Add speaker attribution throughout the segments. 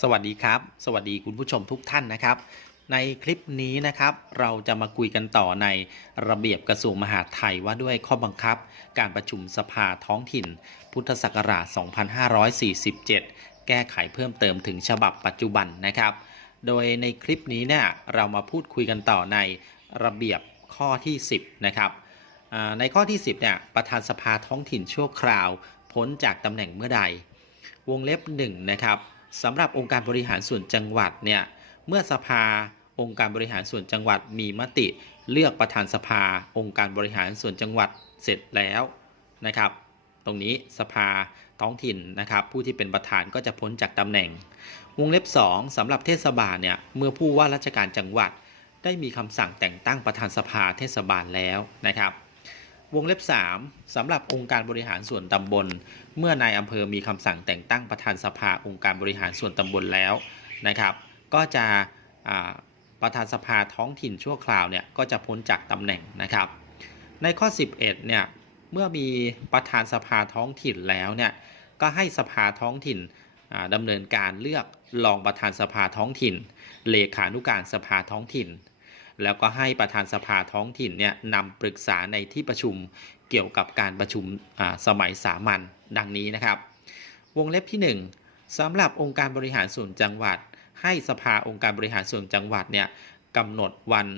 Speaker 1: สวัสดีครับ สวัสดีคุณผู้ชมทุกท่านนะครับ ในคลิปนี้นะครับ เราจะมาคุยกันต่อในระเบียบกระทรวงมหาดไทยว่าด้วยข้อบังคับ การประชุมสภาท้องถิ่น พุทธศักราช 2547 แก้ไขเพิ่มเติมถึงฉบับปัจจุบันนะครับ โดยในคลิปนี้เนี่ยเรามาพูดคุยกันต่อในระเบียบข้อที่ 10 นะครับในข้อที่ 10เนี่ยประธานสภาท้องถิ่นชั่วคราว พ้นจากตำแหน่งเมื่อใด วงเล็บ1นะครับ สำหรับองค์การบริหารส่วนจังหวัดเนี่ยเมื่อสภาองค์การบริหารส่วนจังหวัดมีมติเลือกประธานสภา องค์การบริหารส่วนจังหวัดเสร็จแล้วนะครับ ตรงนี้สภาท้องถิ่นนะครับ ผู้ที่เป็นประธานก็จะพ้นจากตำแหน่ง วงเล็บ 2สำหรับเทศบาลเนี่ยเมื่อผู้ว่าราชการจังหวัด ได้มีคำสั่งแต่งตั้งประธานสภาเทศบาลแล้วนะครับ วงเล็บ 3สำหรับองค์การบริหารส่วนตำบล เมื่อนายอำเภอมีคำสั่งแต่งตั้งประธานสภาองค์การบริหารส่วนตำบลแล้วนะครับ ก็จะประธานสภาท้องถิ่นชั่วคราวเนี่ยก็จะพ้นจากตำแหน่งนะครับ ในข้อ 11เนี่ยเมื่อมีประธานสภาท้องถิ่นแล้วเนี่ยก็ให้สภาท้องถิ่นอ่าดำเนินการเลือกรองประธานสภาท้องถิ่น เลขานุการสภาท้องถิ่น แล้วก็ให้ประธานสภาท้องถิ่นเนี่ยนำปรึกษาในที่ประชุมเกี่ยวกับการประชุมสมัยสามัญดังนี้นะครับ วงเล็บที่ 1สำหรับองค์การบริหารส่วนจังหวัด ให้สภาองค์การบริหารส่วนจังหวัดเนี่ยกำหนดวัน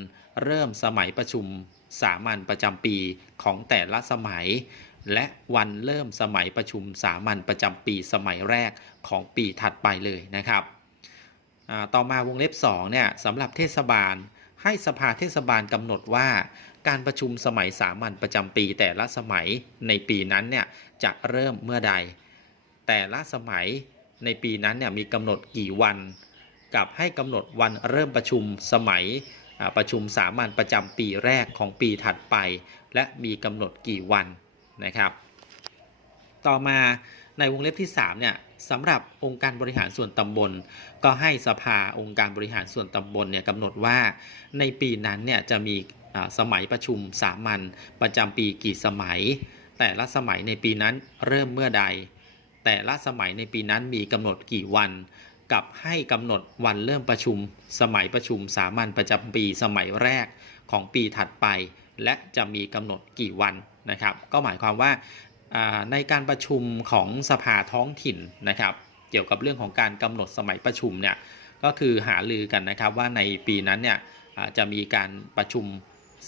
Speaker 1: เริ่มสมัยประชุมสามัญประจำปีของแต่ละสมัย และวันเริ่มสมัยประชุมสามัญประจำปีสมัยแรกของปีถัดไปเลยนะครับต่อมาวงเล็บ2เนี่ยสำหรับเทศบาล ให้สภาเทศบาลกำหนดว่า การประชุมสมัยสามัญประจำปีแต่ละสมัยในปีนั้นเนี่ยจะเริ่มเมื่อใด แต่ละสมัยในปีนั้นเนี่ยมีกำหนดกี่วัน กับให้กำหนดวันเริ่มประชุมสมัยประชุมสามัญประจำปีแรกของปีถัดไป และมีกำหนดกี่วันนะครับ ต่อมาในวงเล็บที่3เนี่ย สำหรับองค์การบริหารส่วนตำบล ก็ให้สภาองค์การบริหารส่วนตำบลเนี่ยกำหนดว่าในปีนั้นเนี่ยจะมีสมัยประชุมสามัญประจำปีกี่สมัย แต่ละสมัยในปีนั้นเริ่มเมื่อใด แต่ละสมัยในปีนั้นมีกำหนดกี่วัน กับให้กำหนดวันเริ่มประชุม สมัยประชุมสามัญประจำปีสมัยแรกของปีถัดไป และจะมีกำหนดกี่วันนะครับ ก็หมายความว่า ในการประชุมของสภาท้องถิ่นนะครับ เกี่ยวกับเรื่องของการกำหนดสมัยประชุมเนี่ยก็คือหาลือกันนะครับว่าในปีนั้นเนี่ยจะมีการประชุม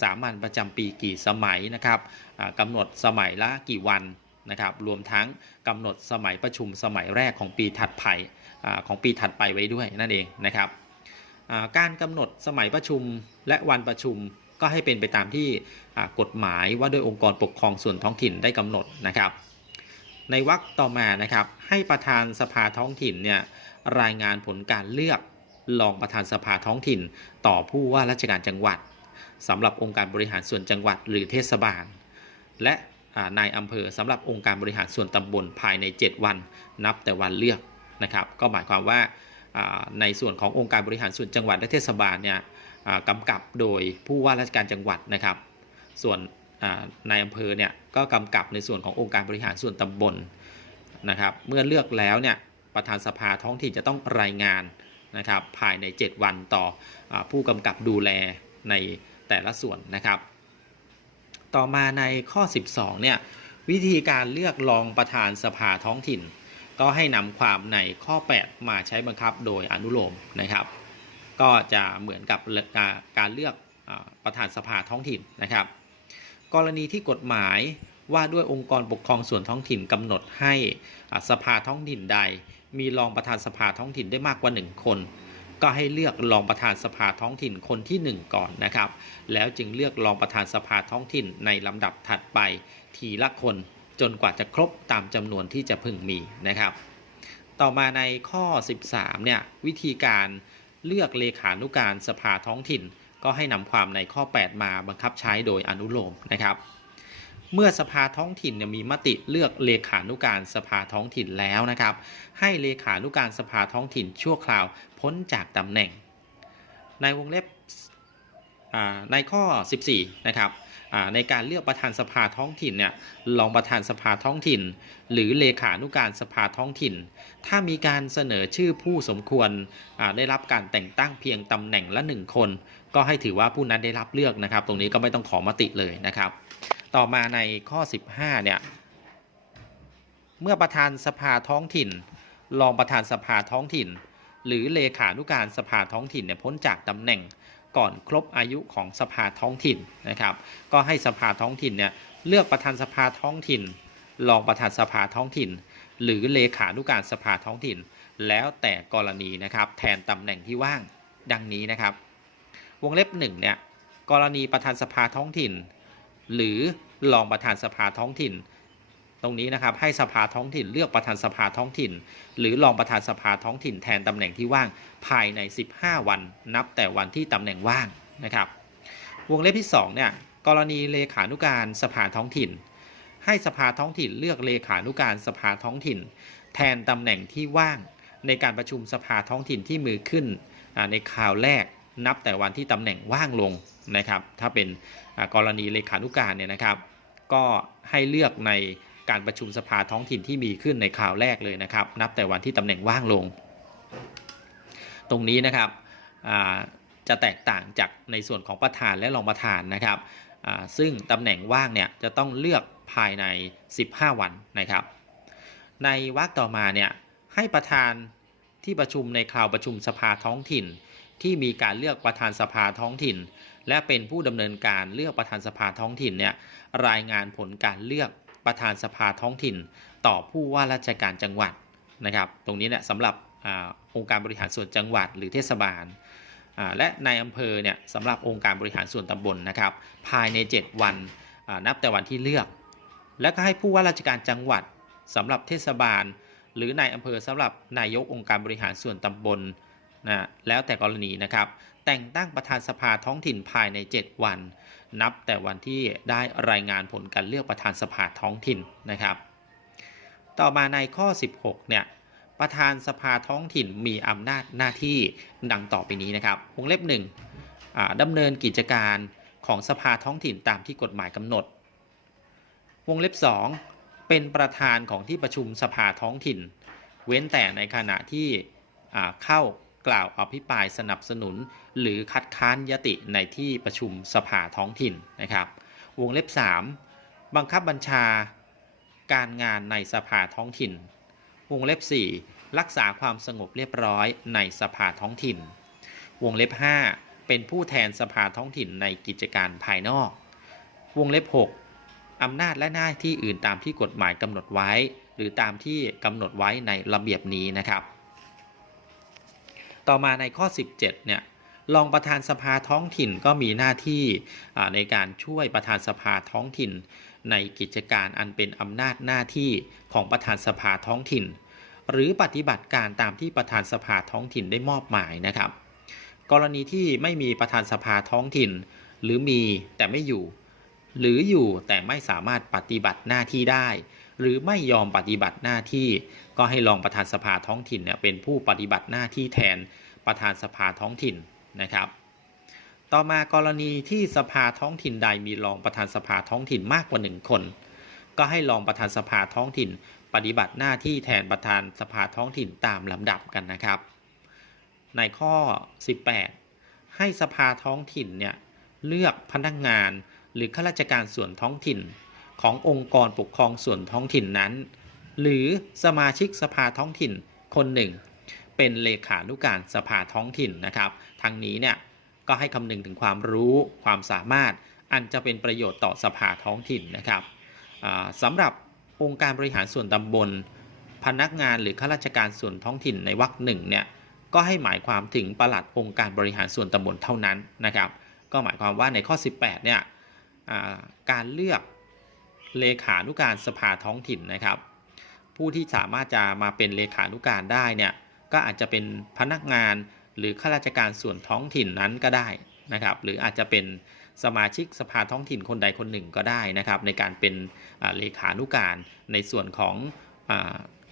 Speaker 1: สามัญประจำปีกี่สมัยนะครับอ่ากำหนดสมัยละกี่วันนะครับ รวมทั้งกำหนดสมัยประชุมสมัยแรกของปีถัดไปอของปีถัดไปไว้ด้วยนั่นเองนะครับการกำหนดสมัยประชุมและวันประชุม ก็ให้เป็นไปตามที่กฎหมายว่าโดยองค์กรปกครองส่วนท้องถิ่นได้กำหนดนะครับ ในวรรคต่อมานะครับให้ประธานสภาท้องถิ่นเนี่ยรายงานผลการเลือกรองประธานสภาท้องถิ่น ต่อผู้ว่าราชการจังหวัดสำหรับองค์การบริหารส่วนจังหวัดหรือเทศบาล และนายอำเภอสำหรับองค์การบริหารส่วนตำบลภายใน 7 วัน นับแต่วันเลือกนะครับ ก็หมายความว่าในส่วนขององค์การบริหารส่วนจังหวัดและเทศบาลเนี่ย กำกับโดยผู้ว่าราชการจังหวัดนะครับ ส่วนนายอำเภอเนี่ยก็กำกับในส่วนขององค์การบริหารส่วนตำบลนะครับ เมื่อเลือกแล้วเนี่ยประธานสภาท้องถิ่นจะต้องรายงานนะครับภายใน 7 วันต่ออผู้กำกับดูแลในแต่ละส่วนนะครับ ต่อมาในข้อ 12เนี่ยวิธีการเลือกรองประธานสภาท้องถิ่น ก็ให้นำความในข้อ 8 มาใช้บังคับโดยอนุโลมนะครับ ก็จะเหมือนกับการเลือกประธานสภาท้องถิ่นนะครับ กรณีที่กฎหมายว่าด้วยองค์กรปกครองส่วนท้องถิ่นกำหนดให้สภาท้องถิ่นใด มีรองประธานสภาท้องถิ่นได้มากกว่า 1 คน ก็ให้เลือกรองประธานสภาท้องถิ่นคนที่ 1 ก่อนนะครับ แล้วจึงเลือกรองประธานสภาท้องถิ่นในลำดับถัดไปทีละคนจนกว่าจะครบตามจำนวนที่จะพึงมีนะครับ ต่อมาในข้อ 13เนี่ยวิธีการ เลือกเลขานุการสภาท้องถิ่น ก็ให้นำความในข้อ 8 มาบังคับใช้โดยอนุโลมนะครับ เมื่อสภาท้องถิ่นมีมติเลือกเลขานุการสภาท้องถิ่นแล้วนะครับ ให้เลขานุการสภาท้องถิ่นชั่วคราวพ้นจากตำแหน่ง ในวงเล็บในข้อ 14 นะครับ ในการเลือกประธานสภาท้องถิ่นเนี่ยรองประธานสภาท้องถิ่น หรือเลขานุการสภาท้องถิ่น ถ้ามีการเสนอชื่อผู้สมควรได้รับการแต่งตั้งเพียงตำแหน่งละหนึ่งคน ก็ให้ถือว่าผู้นั้นได้รับเลือกนะครับ ตรงนี้ก็ไม่ต้องขอมติเลยนะครับ ต่อมาในข้อ 15เนี่ยเมื่อประธานสภาท้องถิ่น รองประธานสภาท้องถิ่น หรือเลขานุการสภาท้องถิ่นเนี่ยพ้นจากตำแหน่ง ก่อนครบอายุของสภาท้องถิ่นนะครับ ก็ให้สภาท้องถิ่นเนี่ยเลือกประธานสภาท้องถิ่น รองประธานสภาท้องถิ่น หรือเลขานุการสภาท้องถิ่น แล้วแต่กรณีนะครับแทนตำแหน่งที่ว่างดังนี้นะครับ วงเล็บหนึ่งเนี่ยกรณีประธานสภาท้องถิ่น หรือรองประธานสภาท้องถิ่น ตรงนี้นะครับให้สภาท้องถิ่นเลือกประธานสภาท้องถิ่น หรือรองประธานสภาท้องถิ่นแทนตำแหน่งที่ว่างภายใน 15 วัน นับแต่วันที่ตำแหน่งว่างนะครับวงเล็บที่2เนี่ยกรณีเลขานุการสภาท้องถิ่น ให้สภาท้องถิ่นเลือกเลขานุการสภาท้องถิ่น แทนตำแหน่งที่ว่างในการประชุมสภาท้องถิ่นที่มือขึ้นในคราวแรกนับแต่วันที่ตำแหน่งว่างลงนะครับ ถ้าเป็นกรณีเลขานุการเนี่ยนะครับ ก็ให้เลือกใน การประชุมสภาท้องถิ่นที่มีขึ้นในคราวแรกเลยนะครับ นับแต่วันที่ตำแหน่งว่างลง ตรงนี้นะครับจะแตกต่างจากในส่วนของประธานและรองประธานนะครับซึ่งตำแหน่งว่างเนี่ยจะต้องเลือกภายใน 15 วันนะครับ ในวรรคต่อมาเนี่ยให้ประธานที่ประชุมในคราวประชุมสภาท้องถิ่น ที่มีการเลือกประธานสภาท้องถิ่น และเป็นผู้ดำเนินการเลือกประธานสภาท้องถิ่นเนี่ยรายงานผลการเลือก ประธานสภาท้องถิ่น ต่อผู้ว่าราชการจังหวัดนะครับ ตรงนี้เนี่ยสำหรับอองค์การบริหารส่วนจังหวัดหรือเทศบาล และในอำเภอเนี่ยสำหรับองค์การบริหารส่วนตำบลนะครับ ภายใน 7 วันนับแต่วันที่เลือก และก็ให้ผู้ว่าราชการจังหวัดสำหรับเทศบาล หรือนายอำเภอสำหรับนายกองค์การบริหารส่วนตำบลนะแล้วแต่กรณีนะครับ แต่งตั้งประธานสภาท้องถิ่นภายใน 7 วัน นับแต่วันที่ได้รายงานผลการเลือกประธานสภาท้องถิ่นนะครับ ต่อมาในข้อ 16 เนี่ยประธานสภาท้องถิ่นมีอำนาจหน้าที่ดังต่อไปนี้นะครับวงเล็บหนึ่งอ่าดำเนินกิจการของสภาท้องถิ่นตามที่กฎหมายกำหนด วงเล็บ 2 เป็นประธานของที่ประชุมสภาท้องถิ่น เว้นแต่ในขณะที่เข้า กล่าวอภิปรายสนับสนุน หรือคัดค้านยติในที่ประชุมสภาท้องถิ่นนะครับ วงเล็บ 3 บังคับบัญชาการงานในสภาท้องถิ่น วงเล็บ 4 รักษาความสงบเรียบร้อยในสภาท้องถิ่น วงเล็บ 5 เป็นผู้แทนสภาท้องถิ่นในกิจการภายนอก วงเล็บ 6 อำนาจและหน้าที่อื่นตามที่กฎหมายกำหนดไว้ หรือตามที่กำหนดไว้ในระเบียบนี้นะครับ ต่อมาในข้อ 17 เนี่ยรองประธานสภาท้องถิ่นก็มีหน้าที่ในการช่วยประธานสภาท้องถิ่น ในกิจการอันเป็นอำนาจหน้าที่ของประธานสภาท้องถิ่น หรือปฏิบัติการตามที่ประธานสภาท้องถิ่นได้มอบหมายนะครับ กรณีที่ไม่มีประธานสภาท้องถิ่น หรือมีแต่ไม่อยู่ หรืออยู่แต่ไม่สามารถปฏิบัติหน้าที่ได้ หรือไม่ยอมปฏิบัติหน้าที่ ก็ให้รองประธานสภาท้องถิ่นเนี่ยเป็นผู้ปฏิบัติหน้าที่แทนประธานสภาท้องถิ่นนะครับ ต่อมากรณีที่สภาท้องถิ่นใดมีรองประธานสภาท้องถิ่นมากกว่าหนึ่งคน ก็ให้รองประธานสภาท้องถิ่น ปฏิบัติหน้าที่แทนประธานสภาท้องถิ่นตามลำดับกันนะครับ ในข้อ 18 ให้สภาท้องถิ่นเนี่ยเลือกพนักงานหรือข้าราชการส่วนท้องถิ่น ขององค์กรปกครองส่วนท้องถิ่นนั้น หรือสมาชิกสภาท้องถิ่นคนหนึ่ง เป็นเลขานุการสภาท้องถิ่นนะครับ ทั้งนี้เนี่ยก็ให้คำนึงถึงความรู้ความสามารถอันจะเป็นประโยชน์ต่อสภาท้องถิ่นนะครับสำหรับองค์การบริหารส่วนตำบล พนักงานหรือข้าราชการส่วนท้องถิ่นในวรรคหนึ่งเนี่ยก็ให้หมายความถึงประหลัดองค์การบริหารส่วนตำบลเท่านั้นนะครับ ก็หมายความว่าในข้อ 18เนี่ยการเลือก เลขานุการสภาท้องถิ่นนะครับ ผู้ที่สามารถจะมาเป็นเลขานุการได้เนี่ยก็อาจจะเป็นพนักงานหรือข้าราชการส่วนท้องถิ่นนั้นก็ได้นะครับ หรืออาจจะเป็นสมาชิกสภาท้องถิ่นคนใดคนหนึ่งก็ได้นะครับ ในการเป็นเลขานุการในส่วนของ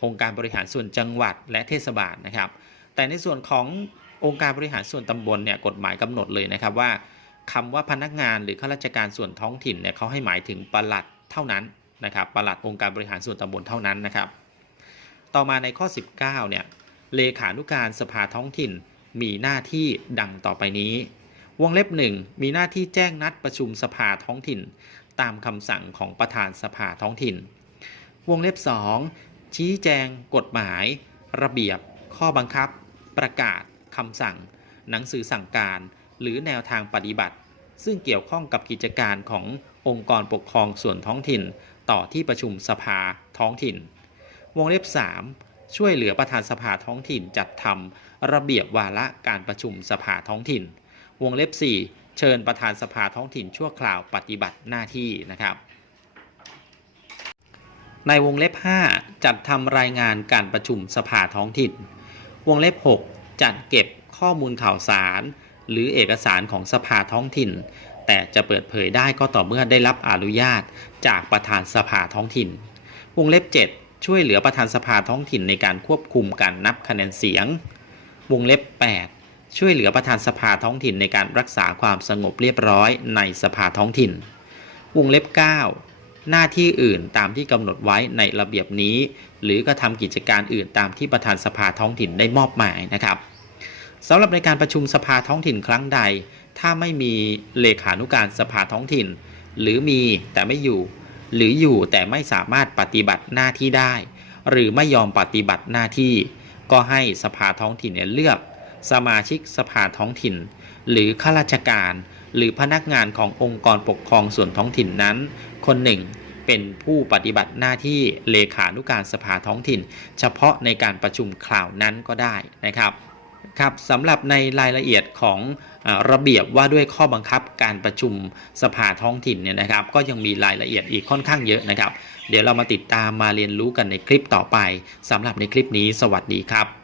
Speaker 1: องค์การบริหารส่วนจังหวัดและเทศบาลนะครับ แต่ในส่วนขององค์การบริหารส่วนตำบลเนี่ยกฎหมายกำหนดเลยนะครับว่าคำว่าพนักงานหรือข้าราชการส่วนท้องถิ่นเนี่ยเขาให้หมายถึงปลัด เท่านั้นนะครับปลัดองค์การบริหารส่วนตำบลเท่านั้นนะครับ ต่อมาในข้อ 19เนี่ยเลขานุการสภาท้องถิ่นมีหน้าที่ดังต่อไปนี้ วงเล็บหนึ่งมีหน้าที่แจ้งนัดประชุมสภาท้องถิ่น ตามคำสั่งของประธานสภาท้องถิ่น วงเล็บ 2 ชี้แจง กฎหมาย ระเบียบ ข้อบังคับ ประกาศคำสั่ง หนังสือสั่งการ หรือแนวทางปฏิบัติ ซึ่งเกี่ยวข้องกับกิจการของ องค์กรปกครองส่วนท้องถิ่น ต่อที่ประชุมสภาท้องถิ่น วงเล็บ 3 ช่วยเหลือประธานสภาท้องถิ่นจัดทำระเบียบวาระการประชุมสภาท้องถิ่น วงเล็บ 4 เชิญประธานสภาท้องถิ่นชั่วคราวปฏิบัติหน้าที่นะครับในวงเล็บ 5 จัดทำรายงานการประชุมสภาท้องถิ่น วงเล็บ 6 จัดเก็บข้อมูลข่าวสาร หรือเอกสารของสภาท้องถิ่น แต่จะเปิดเผยได้ก็ต่อเมื่อได้รับอนุญาตจากประธานสภาท้องถิ่น วงเล็บ 7 ช่วยเหลือประธานสภาท้องถิ่นในการควบคุมการนับคะแนนเสียง วงเล็บ 8 ช่วยเหลือประธานสภาท้องถิ่นในการรักษาความสงบเรียบร้อยในสภาท้องถิ่น วงเล็บ 9 หน้าที่อื่นตามที่กำหนดไว้ในระเบียบนี้ หรือกระทำกิจการอื่นตามที่ประธานสภาท้องถิ่นได้มอบหมายนะครับสำหรับในการประชุมสภาท้องถิ่นครั้งใด ถ้าไม่มีเลขานุการสภาท้องถิ่น หรือมีแต่ไม่อยู่ หรืออยู่แต่ไม่สามารถปฏิบัติหน้าที่ได้ หรือไม่ยอมปฏิบัติหน้าที่ ก็ให้สภาท้องถิ่นเนี่ยเลือก สมาชิกสภาท้องถิ่น หรือข้าราชการ หรือพนักงานขององค์กรปกครองส่วนท้องถิ่นนั้น คนหนึ่งเป็นผู้ปฏิบัติหน้าที่เลขานุการสภาท้องถิ่น เฉพาะในการประชุมคราวนั้นก็ได้นะครับ ครับสำหรับในรายละเอียดของระเบียบว่าด้วยข้อบังคับการประชุมสภาท้องถิ่นเนี่ยนะครับ ก็ยังมีรายละเอียดอีกค่อนข้างเยอะนะครับ เดี๋ยวเรามาติดตามมาเรียนรู้กันในคลิปต่อไปสำหรับในคลิปนี้สวัสดีครับ